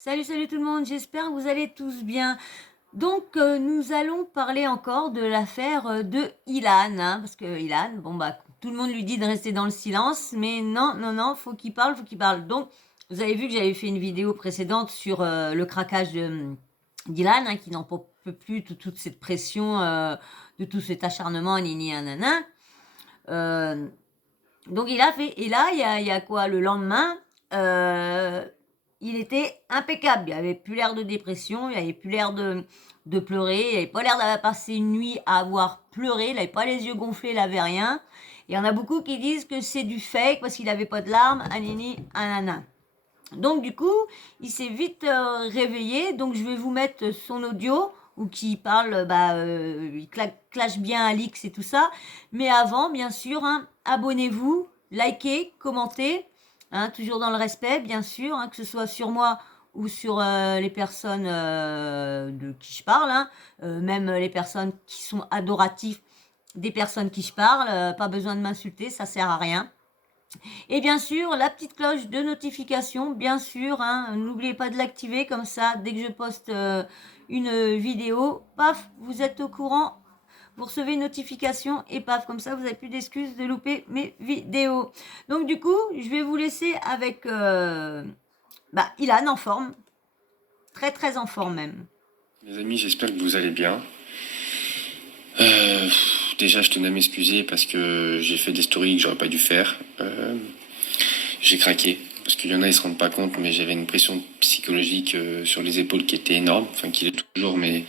Salut, salut tout le monde, j'espère que vous allez tous bien. Donc, nous allons parler encore de l'affaire de Ilan, hein, parce que Ilan, bon bah, tout le monde lui dit de rester dans le silence, mais non, non, non, faut qu'il parle, faut qu'il parle. Donc, vous avez vu que j'avais fait une vidéo précédente sur le craquage d'Ilan, hein, qui n'en peut plus de toute cette pression, de tout cet acharnement, nini, nanana. Euh, donc, il a fait, et là, il y a quoi, le lendemain, euh, il était impeccable. Il avait plus l'air de dépression, il avait plus l'air de pleurer, il avait pas l'air d'avoir passé une nuit à avoir pleuré, il avait pas les yeux gonflés, il avait rien. Il y en a beaucoup qui disent que c'est du fake parce qu'il avait pas de larmes, anini, anana. Donc du coup, il s'est vite réveillé. Donc je vais vous mettre son audio où qui parle, il clash bien Alix et tout ça. Mais avant, bien sûr, hein, abonnez-vous, likez, commentez, hein, toujours dans le respect, bien sûr, hein, que ce soit sur moi ou sur les personnes de qui je parle, hein, même les personnes qui sont adoratives des personnes qui je parle. Pas besoin de m'insulter, ça sert à rien. Et bien sûr, la petite cloche de notification, bien sûr, hein, n'oubliez pas de l'activer, comme ça, dès que je poste une vidéo, paf, vous êtes au courant, vous recevez une notification et paf, comme ça, vous n'avez plus d'excuses de louper mes vidéos. Donc du coup, je vais vous laisser avec Ilan en forme, très très en forme même. Les amis, j'espère que vous allez bien. Déjà, je tenais à m'excuser parce que j'ai fait des stories que j'aurais pas dû faire. J'ai craqué. Parce qu'il y en a, ils se rendent pas compte, mais j'avais une pression psychologique sur les épaules qui était énorme. Enfin, qui l'est toujours, mais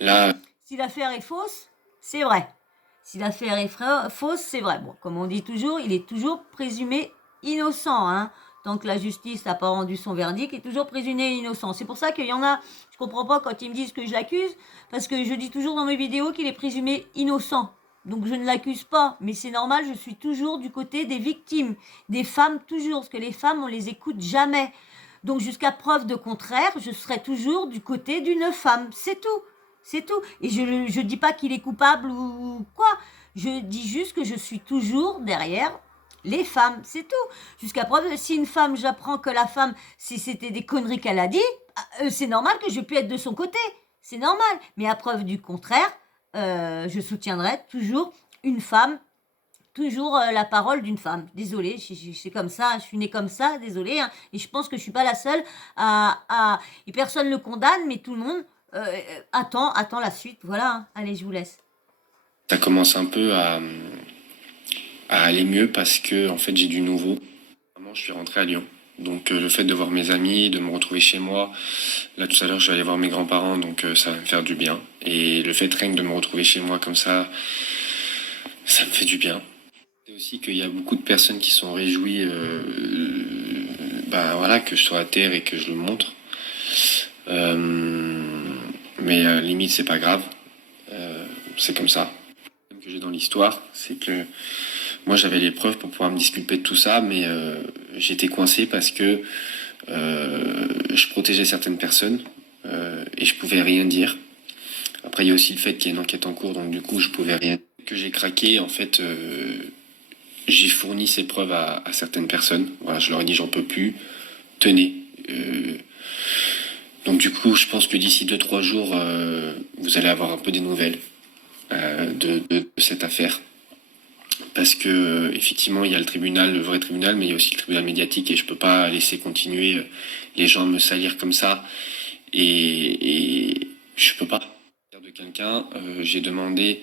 là, Si l'affaire est fausse, c'est vrai. Si l'affaire est fausse, c'est vrai. Bon, comme on dit toujours, il est toujours présumé innocent, hein. Tant que la justice n'a pas rendu son verdict, il est toujours présumé innocent. C'est pour ça qu'il y en a, je comprends pas quand ils me disent que je l'accuse, parce que je dis toujours dans mes vidéos qu'il est présumé innocent. Donc je ne l'accuse pas, mais c'est normal, je suis toujours du côté des victimes, des femmes toujours, parce que les femmes, on les écoute jamais. Donc jusqu'à preuve de contraire, je serai toujours du côté d'une femme, c'est tout. C'est tout. Et je ne dis pas qu'il est coupable ou quoi. Je dis juste que je suis toujours derrière les femmes, c'est tout. Jusqu'à preuve, si une femme, j'apprends que la femme, si c'était des conneries qu'elle a dit, c'est normal que je puisse être de son côté. C'est normal. Mais à preuve du contraire, je soutiendrai toujours une femme, toujours la parole d'une femme. Désolée, c'est comme ça, je suis née comme ça, désolée. Hein. Et je pense que je suis pas la seule et personne ne le condamne, mais tout le monde attend la suite. Voilà, hein. Allez, je vous laisse. ça commence un peu à aller mieux parce que, en fait, j'ai du nouveau. Vraiment, je suis rentré à Lyon. Donc, le fait de voir mes amis, de me retrouver chez moi. Là, tout à l'heure, je vais aller voir mes grands-parents, donc ça va me faire du bien. Et le fait rien que de me retrouver chez moi comme ça me fait du bien. C'est aussi qu'il y a beaucoup de personnes qui sont réjouies, voilà, que je sois à terre et que je le montre. Mais limite, c'est pas grave. C'est comme ça. Le problème que j'ai dans l'histoire, c'est que moi, j'avais les preuves pour pouvoir me disculper de tout ça, mais j'étais coincé parce que je protégeais certaines personnes et je pouvais rien dire. Après, il y a aussi le fait qu'il y a une enquête en cours, donc du coup, je pouvais rien. Que j'ai craqué, en fait, j'ai fourni ces preuves à certaines personnes. Voilà, je leur ai dit j'en peux plus, tenez. Donc du coup, je pense que d'ici 2-3 jours, vous allez avoir un peu des nouvelles de cette affaire. Parce que effectivement, il y a le tribunal, le vrai tribunal, mais il y a aussi le tribunal médiatique et je peux pas laisser continuer les gens me salir comme ça. Et je peux pas de quelqu'un. J'ai demandé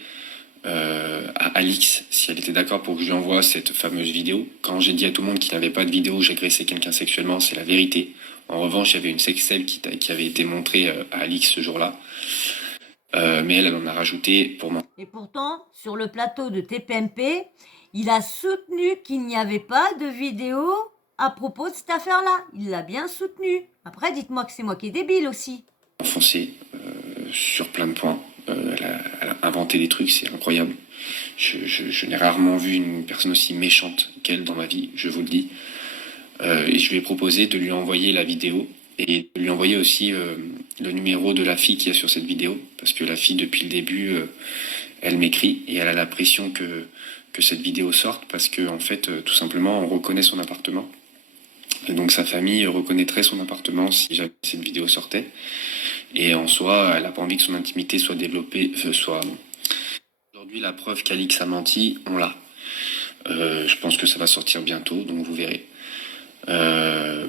à Alix si elle était d'accord pour que je lui envoie cette fameuse vidéo. Quand j'ai dit à tout le monde qu'il n'avait pas de vidéo où j'agressais quelqu'un sexuellement, c'est la vérité. En revanche, il y avait une sextape qui avait été montrée à Alix ce jour-là. Mais elle en a rajouté pour moi. Et pourtant, sur le plateau de TPMP, il a soutenu qu'il n'y avait pas de vidéo à propos de cette affaire-là. Il l'a bien soutenu. Après, dites-moi que c'est moi qui est débile aussi. Enfoncée sur plein de points. Elle a inventé des trucs, c'est incroyable. Je n'ai rarement vu une personne aussi méchante qu'elle dans ma vie, je vous le dis. Et je lui ai proposé de lui envoyer la vidéo et de lui envoyer aussi le numéro de la fille qui est sur cette vidéo. Parce que la fille, depuis le début, elle m'écrit et elle a la pression que cette vidéo sorte parce que, en fait, tout simplement, on reconnaît son appartement. Et donc sa famille reconnaîtrait son appartement si jamais cette vidéo sortait. Et en soi, elle n'a pas envie que son intimité soit développée, soit... Aujourd'hui, la preuve qu'Alix a menti, on l'a. Je pense que ça va sortir bientôt, donc vous verrez.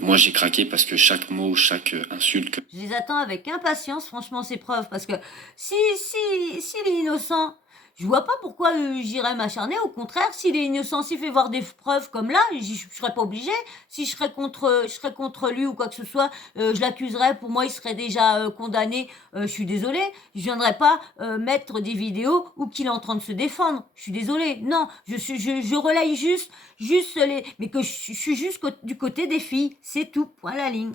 Moi, j'ai craqué parce que chaque mot, chaque insulte que... Je les attends avec impatience, franchement, ces preuves, parce que s'il est innocent, je vois pas pourquoi j'irais m'acharner. Au contraire, s'il est innocent, s'il fait voir des preuves comme là, je serais pas obligée. Si je serais contre lui ou quoi que ce soit, je l'accuserais. Pour moi, il serait déjà condamné. Je suis désolée. Je viendrais pas mettre des vidéos où qu'il est en train de se défendre. Je suis désolée. Non, je relaye juste les, mais que je suis juste du côté des filles. C'est tout. Point la ligne.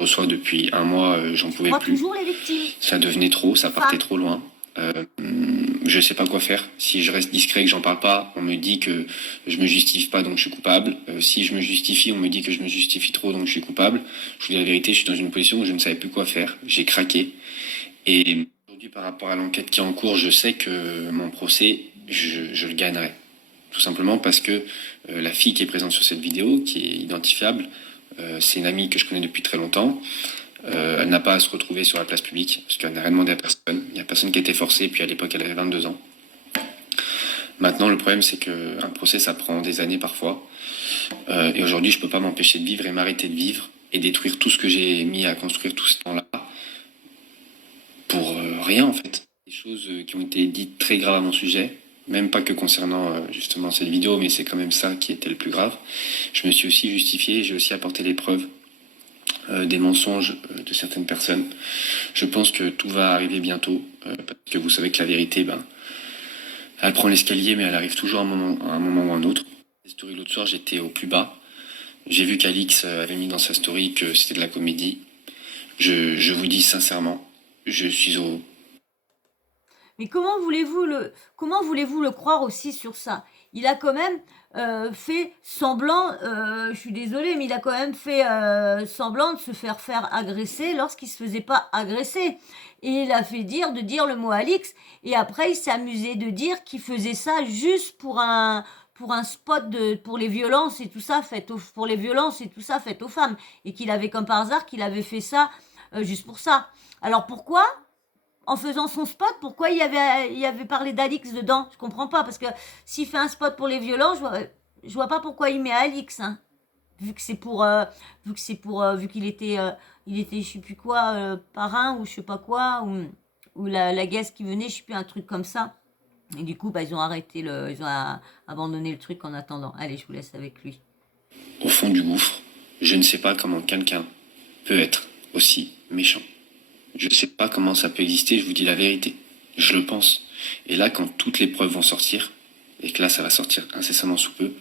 je reçois depuis un mois, j'en pouvais plus. Toujours les victimes. Ça devenait trop, ça partait trop loin. Je sais pas quoi faire. Si je reste discret, que j'en parle pas, on me dit que je me justifie pas, donc je suis coupable. Si je me justifie, on me dit que je me justifie trop, donc je suis coupable. Je vous dis la vérité, je suis dans une position où je ne savais plus quoi faire. J'ai craqué. Et aujourd'hui, par rapport à l'enquête qui est en cours, je sais que mon procès, je le gagnerai. Tout simplement parce que la fille qui est présente sur cette vidéo, qui est identifiable, c'est une amie que je connais depuis très longtemps. Elle n'a pas à se retrouver sur la place publique, parce qu'elle n'a rien demandé à personne. Il n'y a personne qui a été forcé, puis à l'époque, elle avait 22 ans. Maintenant, le problème, c'est qu'un procès, ça prend des années parfois. Et aujourd'hui, je ne peux pas m'empêcher de vivre et m'arrêter de vivre et détruire tout ce que j'ai mis à construire tout ce temps-là pour rien, en fait. Des choses qui ont été dites très graves à mon sujet, même pas que concernant justement cette vidéo, mais c'est quand même ça qui était le plus grave. Je me suis aussi justifié, j'ai aussi apporté les preuves des mensonges de certaines personnes. Je pense que tout va arriver bientôt, parce que vous savez que la vérité, elle prend l'escalier, mais elle arrive toujours à un moment ou à un autre. La story l'autre soir, j'étais au plus bas. J'ai vu qu'Alix avait mis dans sa story que c'était de la comédie. Je vous dis sincèrement, je suis au... Mais comment voulez-vous le croire aussi sur ça? Il a quand même fait semblant, je suis désolée, mais il a quand même fait semblant de se faire agresser lorsqu'il se faisait pas agresser. Et il a fait de dire le mot Alix, et après il s'est amusé de dire qu'il faisait ça juste pour un spot pour les violences et tout ça pour les violences et tout ça faites aux femmes, et qu'il avait comme par hasard qu'il avait fait ça juste pour ça. Alors pourquoi? En faisant son spot, pourquoi il y avait parlé d'Alix dedans? Je comprends pas, parce que s'il fait un spot pour les violents, je vois pas pourquoi il met Alix, hein. Vu qu'il était, je sais plus quoi, parrain ou je sais pas quoi, ou la guest qui venait, je sais plus, un truc comme ça. Et du coup, ils ont abandonné le truc en attendant. Allez, je vous laisse avec lui. Au fond du gouffre, je ne sais pas comment quelqu'un peut être aussi méchant. Je ne sais pas comment ça peut exister, je vous dis la vérité. Je le pense. Et là, quand toutes les preuves vont sortir, et que là, ça va sortir incessamment sous peu,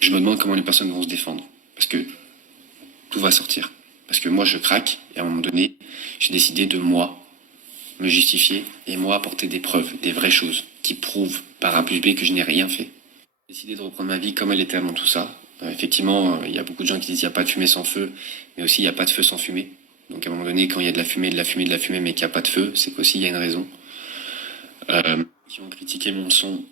je me demande comment les personnes vont se défendre. Parce que tout va sortir. Parce que moi, je craque, et à un moment donné, j'ai décidé de moi me justifier, et moi apporter des preuves, des vraies choses, qui prouvent par A plus B que je n'ai rien fait. J'ai décidé de reprendre ma vie comme elle était avant tout ça. Effectivement, il y a beaucoup de gens qui disent qu'il n'y a pas de fumée sans feu, mais aussi il n'y a pas de feu sans fumée. Donc à un moment donné, quand il y a de la fumée, mais qu'il n'y a pas de feu, c'est qu'aussi il y a une raison. Qui ont critiqué mon son,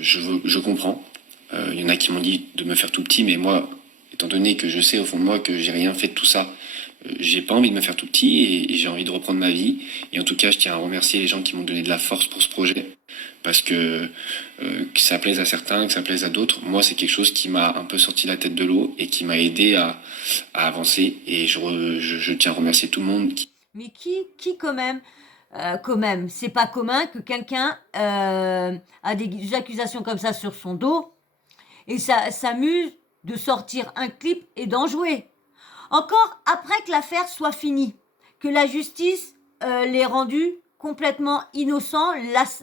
je comprends. Il y en a qui m'ont dit de me faire tout petit, mais moi, étant donné que je sais au fond de moi que j'ai rien fait de tout ça, j'ai pas envie de me faire tout petit et j'ai envie de reprendre ma vie. Et en tout cas, je tiens à remercier les gens qui m'ont donné de la force pour ce projet. Parce que ça plaise à certains, que ça plaise à d'autres, moi c'est quelque chose qui m'a un peu sorti la tête de l'eau et qui m'a aidé à avancer. Et je tiens à remercier tout le monde. Mais qui quand même, c'est pas commun que quelqu'un a des accusations comme ça sur son dos et ça s'amuse de sortir un clip et d'en jouer. Encore après que l'affaire soit finie, que la justice l'ait rendu complètement innocent,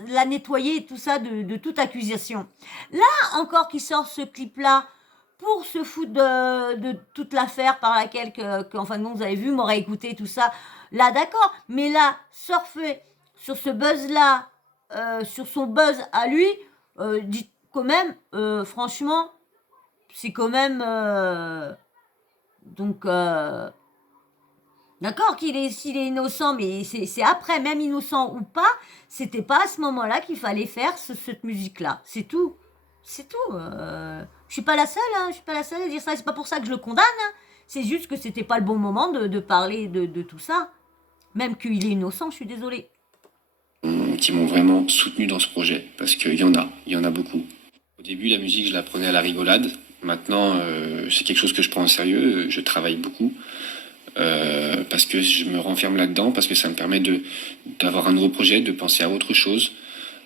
l'a nettoyé et tout ça de toute accusation. Là encore qui sort ce clip-là pour se foutre de toute l'affaire par laquelle, en fin de compte, vous avez vu, m'aurait écouté tout ça. Là, d'accord, mais là, surfer sur ce buzz-là, sur son buzz à lui, dites quand même, franchement, c'est quand même... d'accord s'il est innocent, mais c'est après, même innocent ou pas, c'était pas à ce moment-là qu'il fallait faire cette musique-là. C'est tout. C'est tout. Je Je suis pas la seule, hein, je suis pas la seule à dire ça. C'est pas pour ça que je le condamne. Hein. C'est juste que c'était pas le bon moment de parler de tout ça. Même qu'il est innocent, je suis désolée. Qui m'ont vraiment soutenu dans ce projet, parce qu'il y en a beaucoup. Au début, la musique, je la prenais à la rigolade. Maintenant, c'est quelque chose que je prends au sérieux. Je travaille beaucoup parce que je me renferme là-dedans, parce que ça me permet d'avoir un nouveau projet, de penser à autre chose.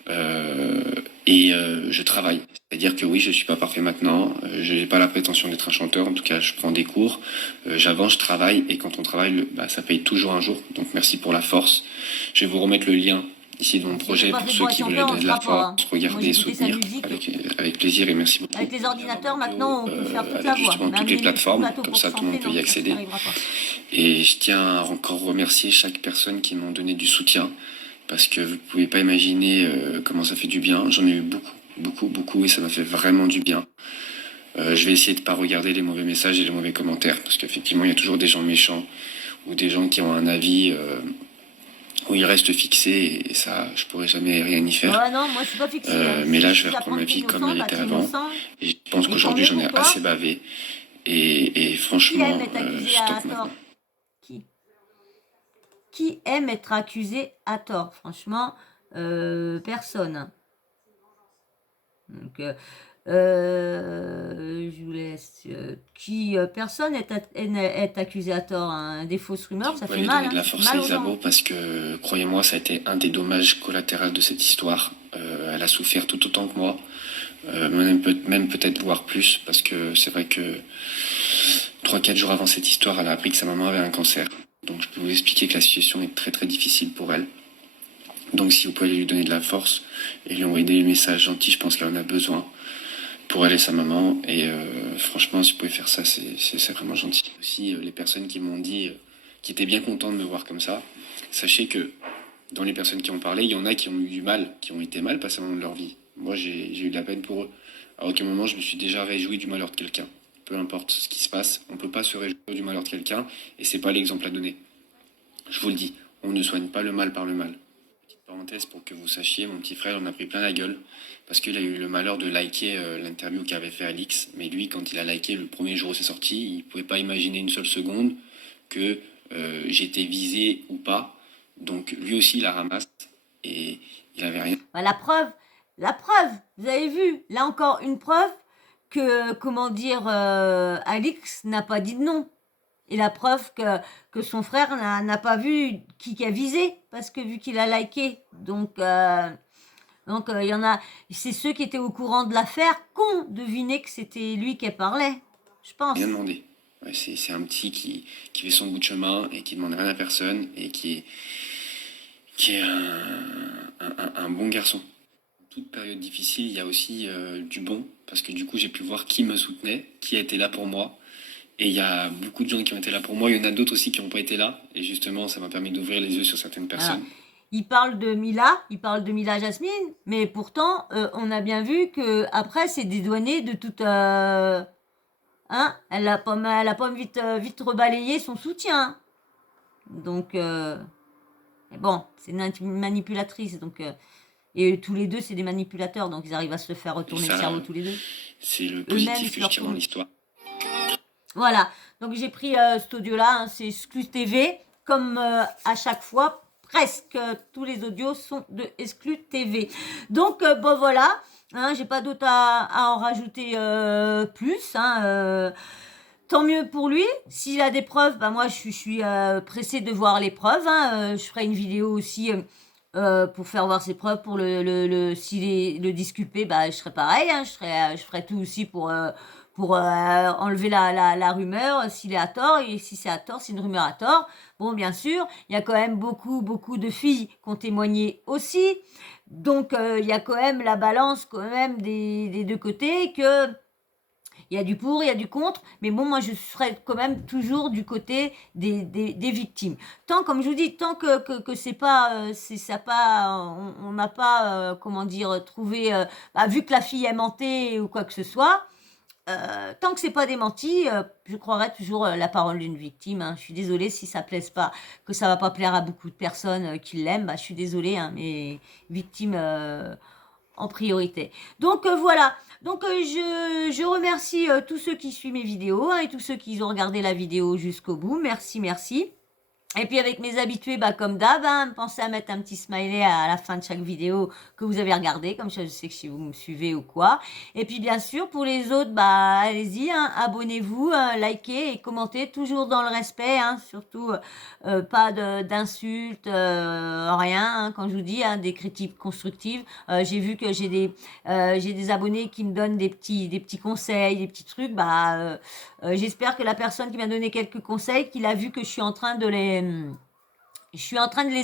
Je travaille. C'est-à-dire que oui, je suis pas parfait maintenant. Je n'ai pas la prétention d'être un chanteur. En tout cas, je prends des cours. J'avance, je travaille. Et quand on travaille, ça paye toujours un jour. Donc merci pour la force. Je vais vous remettre le lien ici de mon projet pour ceux qui veulent donner de la force, regarder et soutenir avec plaisir et merci beaucoup. Avec les ordinateurs, maintenant, on peut faire toute la voix. Justement, toutes les plateformes, comme ça tout le monde peut y accéder. Et je tiens à encore remercier chaque personne qui m'ont donné du soutien, parce que vous ne pouvez pas imaginer comment ça fait du bien. J'en ai eu beaucoup, et ça m'a fait vraiment du bien. Je vais essayer de ne pas regarder les mauvais messages et les mauvais commentaires, parce qu'effectivement, il y a toujours des gens méchants ou des gens qui ont un avis où ils restent fixés, et ça, je pourrais jamais rien y faire. Ouais, non, moi je suis pas fixée. Mais là, je vais reprendre ma vie comme elle était avant. Et je pense qu'aujourd'hui, j'en ai assez bavé. Et franchement, stop maintenant. Qui aime être accusé à tort? Franchement, personne. Donc, je vous laisse. Personne est accusé à tort. Hein. Des fausses rumeurs, ça fait mal. Donner de la force à Isabeau, parce que, croyez-moi, ça a été un des dommages collatéraux de cette histoire. Elle a souffert tout autant que moi. Même peut-être voire plus, parce que c'est vrai que 3-4 jours avant cette histoire, elle a appris que sa maman avait un cancer. Donc je peux vous expliquer que la situation est très très difficile pour elle. Donc si vous pouvez lui donner de la force et lui envoyer des messages gentils, je pense qu'elle en a besoin pour elle et sa maman. Et franchement, si vous pouvez faire ça, c'est vraiment gentil. Aussi, les personnes qui m'ont dit, qui étaient bien contents de me voir comme ça, sachez que dans les personnes qui ont parlé, il y en a qui ont eu du mal, qui ont été mal passés au moment de leur vie. Moi, j'ai eu de la peine pour eux. À aucun moment, je me suis déjà réjoui du malheur de quelqu'un. Peu importe ce qui se passe, on ne peut pas se réjouir du malheur de quelqu'un, et c'est pas l'exemple à donner. Je vous le dis, on ne soigne pas le mal par le mal. Petite parenthèse pour que vous sachiez, mon petit frère en a pris plein la gueule, parce qu'il a eu le malheur de liker l'interview qu'avait fait Alix, mais lui, quand il a liké le premier jour où c'est sorti, il ne pouvait pas imaginer une seule seconde que j'étais visé ou pas. Donc lui aussi, il la ramasse, et il avait rien. La preuve, vous avez vu, là encore une preuve que, Alix n'a pas dit de non. Et la preuve que son frère n'a pas vu qui a visé, parce que vu qu'il a liké. Donc, il y en a, c'est ceux qui étaient au courant de l'affaire qu'ont deviné que c'était lui qui parlait, je pense. Rien demandé. Ouais, c'est un petit qui fait son bout de chemin et qui demande rien à personne et qui est un bon garçon. En toute période difficile, il y a aussi du bon, parce que du coup, j'ai pu voir qui me soutenait, qui a été là pour moi. Et il y a beaucoup de gens qui ont été là pour moi. Il y en a d'autres aussi qui n'ont pas été là. Et justement, ça m'a permis d'ouvrir les yeux sur certaines personnes. Il parle de Mila Jasmine, mais pourtant, on a bien vu que après c'est dédouané de toute... elle a pas vite rebalayé son soutien. Donc, bon, c'est une manipulatrice. Donc, et tous les deux, c'est des manipulateurs. Donc, ils arrivent à se faire retourner le cerveau tous les deux. C'est le positif que je tire dans l'histoire. Voilà, donc j'ai pris cet audio-là, hein, c'est Exclu TV, comme à chaque fois, presque tous les audios sont de Exclu TV. Donc, voilà, hein, j'ai pas d'autre à en rajouter plus, hein, tant mieux pour lui. S'il a des preuves, moi je suis pressée de voir les preuves, hein, je ferai une vidéo aussi pour faire voir ses preuves, pour s'il le disculper, je serai pareil, hein, je ferai tout aussi pour enlever la rumeur, s'il est à tort, et si c'est à tort, c'est une rumeur à tort. Bon, bien sûr, il y a quand même beaucoup de filles qui ont témoigné aussi, donc il y a quand même la balance quand même des deux côtés, que il y a du pour, il y a du contre, mais bon, moi je serai quand même toujours du côté des victimes. Tant, comme je vous dis, tant que c'est pas, on n'a pas, trouvé, vu que la fille est mentée ou quoi que ce soit, tant que c'est pas démenti, je croirai toujours la parole d'une victime. Hein. Je suis désolée si ça plaise pas, que ça va pas plaire à beaucoup de personnes qui l'aiment. Je suis désolée, hein, mais victime, en priorité. Donc voilà. Donc je remercie tous ceux qui suivent mes vidéos hein, et tous ceux qui ont regardé la vidéo jusqu'au bout. Merci, merci. Et puis avec mes habitués, bah comme d'hab, hein, pensez à mettre un petit smiley à la fin de chaque vidéo que vous avez regardé, comme ça je sais que si vous me suivez ou quoi. Et puis bien sûr, pour les autres, bah allez-y, hein, abonnez-vous, likez et commentez, toujours dans le respect, hein, surtout pas d'insultes, rien, hein, quand je vous dis, hein, des critiques constructives. J'ai vu que j'ai des abonnés qui me donnent des petits conseils, des petits trucs, j'espère que la personne qui m'a donné quelques conseils, qu'il a vu que je suis en train de les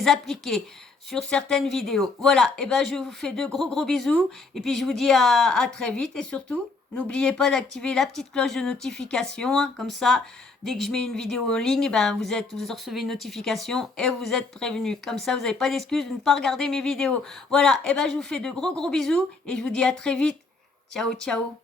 appliquer sur certaines vidéos. Voilà, et ben je vous fais de gros bisous et puis je vous dis à très vite et surtout n'oubliez pas d'activer la petite cloche de notification, hein, comme ça dès que je mets une vidéo en ligne, vous recevez une notification et vous êtes prévenu. Comme ça vous n'avez pas d'excuse de ne pas regarder mes vidéos. Voilà, et ben je vous fais de gros bisous et je vous dis à très vite. Ciao ciao.